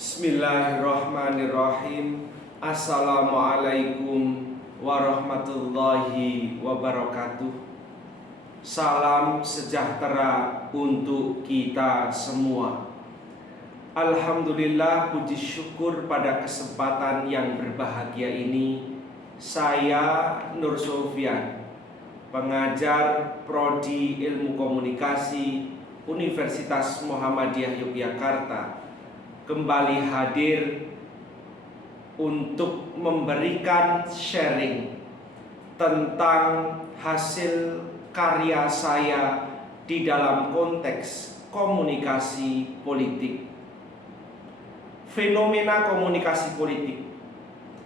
Bismillahirrahmanirrahim. Assalamualaikum warahmatullahi wabarakatuh. Salam sejahtera untuk kita semua. Alhamdulillah, puji syukur pada kesempatan yang berbahagia ini. Saya Nur Sofyan, pengajar Prodi Ilmu Komunikasi Universitas Muhammadiyah Yogyakarta, kembali hadir untuk memberikan sharing tentang hasil karya saya di dalam konteks komunikasi politik. Fenomena komunikasi politik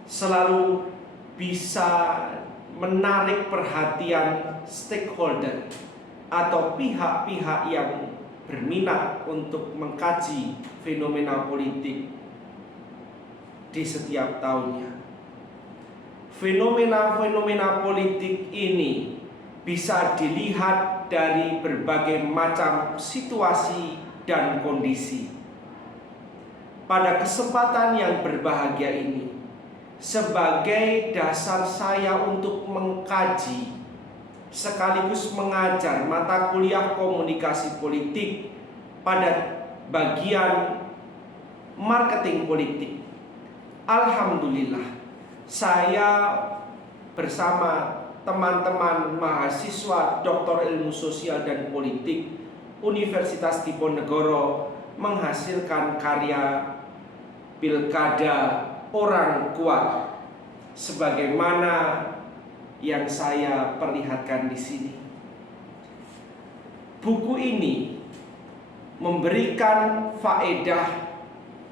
selalu bisa menarik perhatian stakeholder atau pihak-pihak yang berminat untuk mengkaji fenomena politik di setiap tahunnya. Fenomena-fenomena politik ini bisa dilihat dari berbagai macam situasi dan kondisi. Pada kesempatan yang berbahagia ini, sebagai dasar saya untuk mengkaji sekaligus mengajar mata kuliah komunikasi politik pada bagian marketing politik, alhamdulillah saya bersama teman-teman mahasiswa Doktor Ilmu Sosial dan Politik Universitas Diponegoro menghasilkan karya Pilkada Orang Kuat sebagaimana yang saya perlihatkan di sini. Buku ini memberikan faedah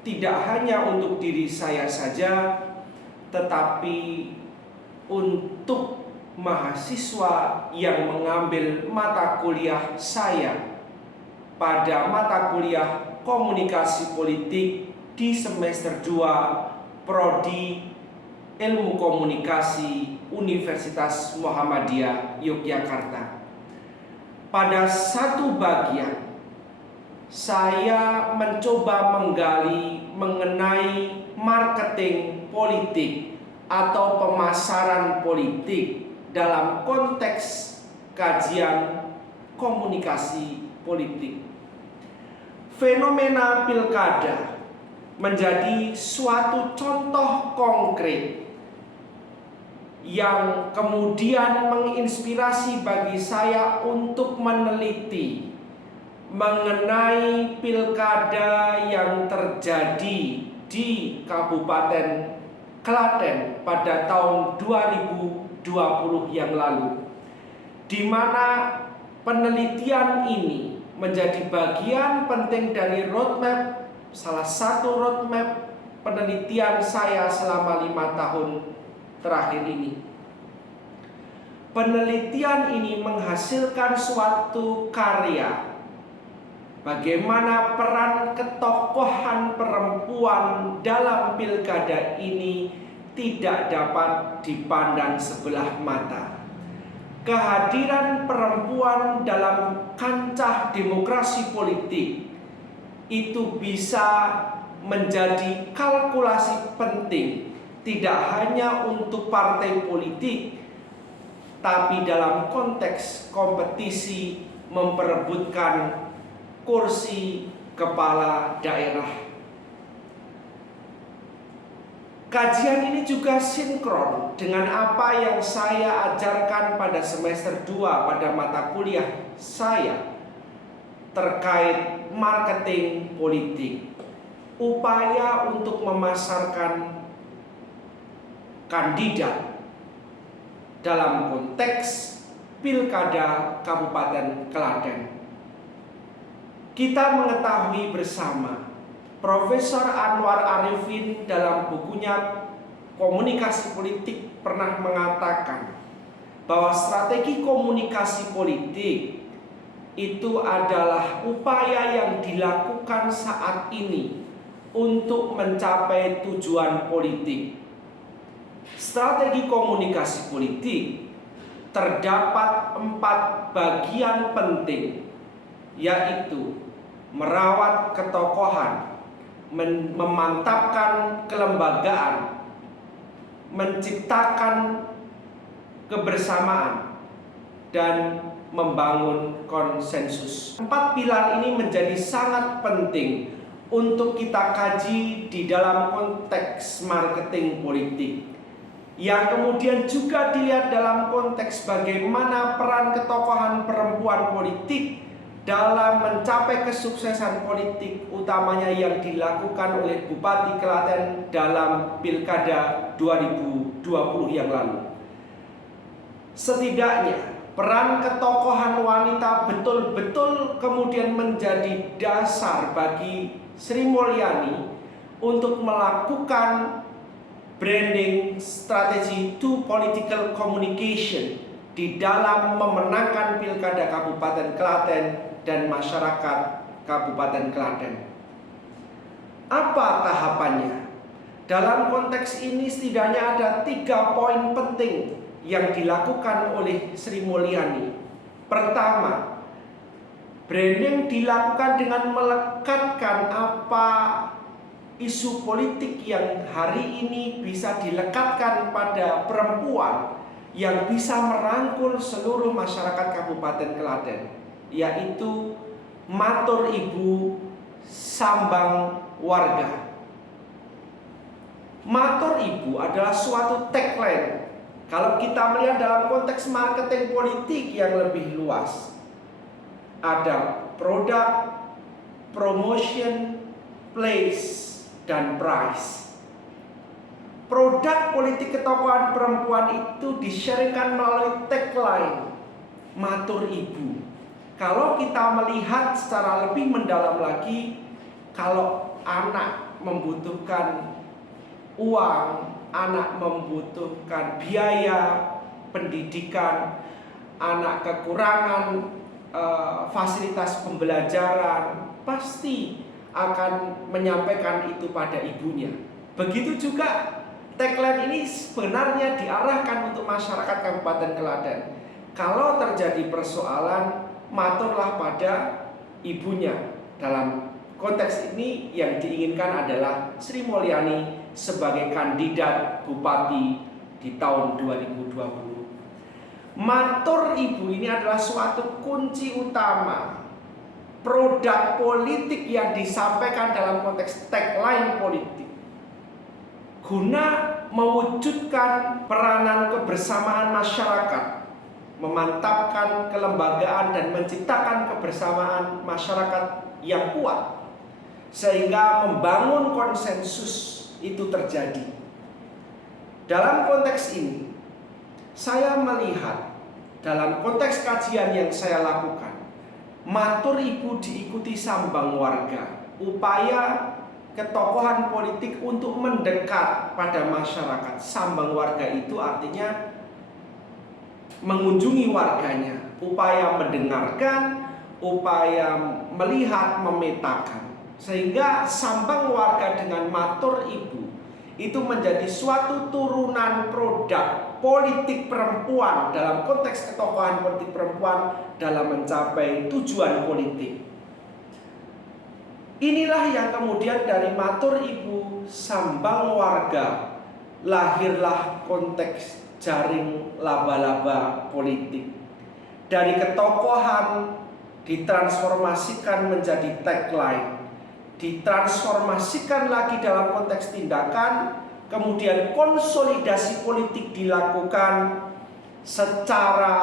tidak hanya untuk diri saya saja, tetapi untuk mahasiswa yang mengambil mata kuliah saya pada mata kuliah komunikasi politik di semester 2 Prodi Ilmu Komunikasi Universitas Muhammadiyah Yogyakarta. Pada satu bagian saya mencoba menggali mengenai marketing politik atau pemasaran politik dalam konteks kajian komunikasi politik. Fenomena pilkada menjadi suatu contoh konkret yang kemudian menginspirasi bagi saya untuk meneliti mengenai pilkada yang terjadi di Kabupaten Klaten pada tahun 2020 yang lalu, di mana penelitian ini menjadi bagian penting dari roadmap, salah satu roadmap penelitian saya selama 5 tahun terakhir ini. Penelitian ini menghasilkan suatu karya bagaimana peran ketokohan perempuan dalam pilkada ini tidak dapat dipandang sebelah mata. Kehadiran perempuan dalam kancah demokrasi politik itu bisa menjadi kalkulasi penting, tidak hanya untuk partai politik, tapi dalam konteks kompetisi memperebutkan kursi kepala daerah. Kajian ini juga sinkron dengan apa yang saya ajarkan pada semester 2 pada mata kuliah saya terkait marketing politik, upaya untuk memasarkan kandidat dalam konteks pilkada Kabupaten Klaten. Kita mengetahui bersama, Profesor Anwar Arifin dalam bukunya Komunikasi Politik pernah mengatakan bahwa strategi komunikasi politik itu adalah upaya yang dilakukan saat ini untuk mencapai tujuan politik. Strategi komunikasi politik terdapat 4 bagian penting, yaitu merawat ketokohan, memantapkan kelembagaan, menciptakan kebersamaan, dan membangun konsensus. 4 pilar ini menjadi sangat penting untuk kita kaji di dalam konteks marketing politik, yang kemudian juga dilihat dalam konteks bagaimana peran ketokohan perempuan politik dalam mencapai kesuksesan politik, utamanya yang dilakukan oleh Bupati Klaten dalam Pilkada 2020 yang lalu. Setidaknya peran ketokohan wanita betul-betul kemudian menjadi dasar bagi Sri Mulyani untuk melakukan branding strategi to political communication di dalam memenangkan Pilkada Kabupaten Klaten dan masyarakat Kabupaten Klaten. Apa tahapannya? Dalam konteks ini setidaknya ada 3 poin penting yang dilakukan oleh Sri Mulyani. Pertama, branding dilakukan dengan melekatkan apa isu politik yang hari ini bisa dilekatkan pada perempuan yang bisa merangkul seluruh masyarakat Kabupaten Klaten, yaitu matur ibu sambang warga. Matur ibu adalah suatu tagline. Kalau kita melihat dalam konteks marketing politik yang lebih luas, ada produk, promotion, place, dan price. Produk politik ketokohan perempuan itu di-sharekan melalui tagline matur ibu. Kalau kita melihat secara lebih mendalam lagi, kalau anak membutuhkan uang, anak membutuhkan biaya pendidikan, anak kekurangan fasilitas pembelajaran, pasti akan menyampaikan itu pada ibunya. Begitu juga tagline ini sebenarnya diarahkan untuk masyarakat Kabupaten Klaten. Kalau terjadi persoalan, maturlah pada ibunya. Dalam konteks ini yang diinginkan adalah Sri Mulyani sebagai kandidat bupati di tahun 2020. Matur ibu ini adalah suatu kunci utama produk politik yang disampaikan dalam konteks tagline politik, guna mewujudkan peranan kebersamaan masyarakat, memantapkan kelembagaan dan menciptakan kebersamaan masyarakat yang kuat, sehingga membangun konsensus itu terjadi. Dalam konteks ini, saya melihat dalam konteks kajian yang saya lakukan, matur ibu diikuti sambang warga, upaya ketokohan politik untuk mendekat pada masyarakat. Sambang warga itu artinya mengunjungi warganya, upaya mendengarkan, upaya melihat, memetakan, sehingga sambang warga dengan matur ibu itu menjadi suatu turunan produk politik perempuan dalam konteks ketokohan politik perempuan dalam mencapai tujuan politik. Inilah yang kemudian dari matur ibu sambang warga lahirlah konteks jaring laba-laba politik. Dari ketokohan ditransformasikan menjadi tagline, ditransformasikan lagi dalam konteks tindakan, kemudian konsolidasi politik dilakukan secara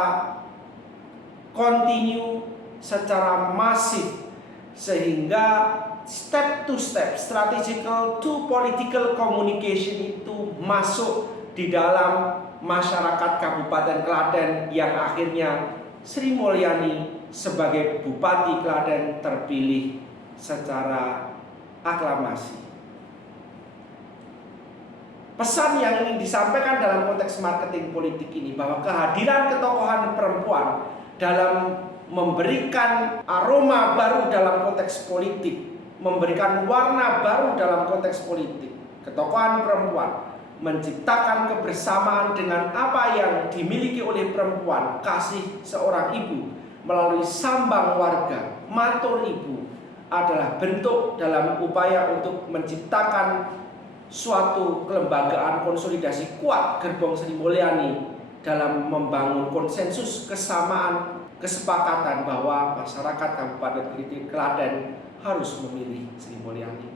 kontinu, secara masif, sehingga step to step, strategical to political communication itu masuk di dalam masyarakat Kabupaten Klaten, yang akhirnya Sri Mulyani sebagai Bupati Klaten terpilih secara aklamasi. Pesan yang ingin disampaikan dalam konteks marketing politik ini, bahwa kehadiran ketokohan perempuan dalam memberikan aroma baru dalam konteks politik, memberikan warna baru dalam konteks politik. Ketokohan perempuan menciptakan kebersamaan dengan apa yang dimiliki oleh perempuan, kasih seorang ibu melalui sambang warga, matur ibu, adalah bentuk dalam upaya untuk menciptakan suatu kelembagaan konsolidasi kuat Gerbong Sri Mulyani dalam membangun konsensus kesamaan kesepakatan bahwa masyarakat Kabupaten Klaten harus memilih Sri Mulyani.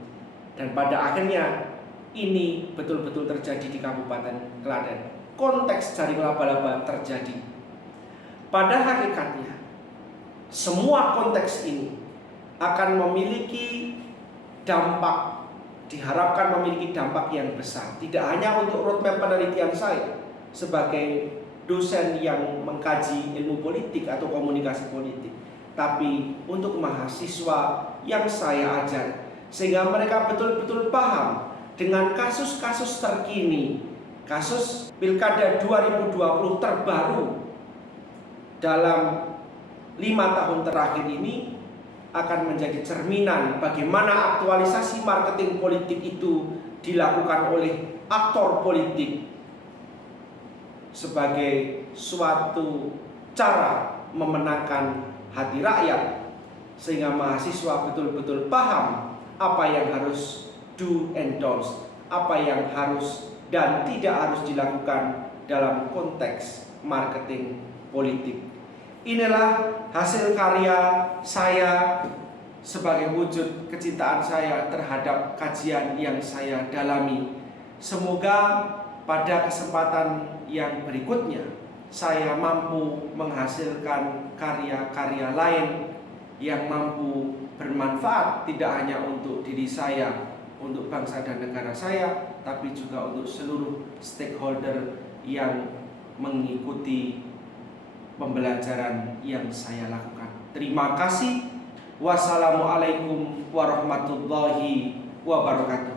Dan pada akhirnya ini betul-betul terjadi di Kabupaten Klaten. Konteks jaring laba-laba terjadi. Pada hakikatnya semua konteks ini akan memiliki dampak, diharapkan memiliki dampak yang besar. Tidak hanya untuk roadmap penelitian saya sebagai dosen yang mengkaji ilmu politik atau komunikasi politik, tapi untuk mahasiswa yang saya ajar, sehingga mereka betul-betul paham dengan kasus-kasus terkini, kasus Pilkada 2020 terbaru dalam 5 tahun terakhir ini akan menjadi cerminan bagaimana aktualisasi marketing politik itu dilakukan oleh aktor politik sebagai suatu cara memenangkan hati rakyat, sehingga mahasiswa betul-betul paham apa yang harus do and don'ts, apa yang harus dan tidak harus dilakukan dalam konteks marketing politik. Inilah hasil karya saya sebagai wujud kecintaan saya terhadap kajian yang saya dalami. Semoga pada kesempatan yang berikutnya saya mampu menghasilkan karya-karya lain yang mampu bermanfaat tidak hanya untuk diri saya, untuk bangsa dan negara saya, tapi juga untuk seluruh stakeholder yang mengikuti pembelajaran yang saya lakukan. Terima kasih. Wassalamualaikum warahmatullahi wabarakatuh.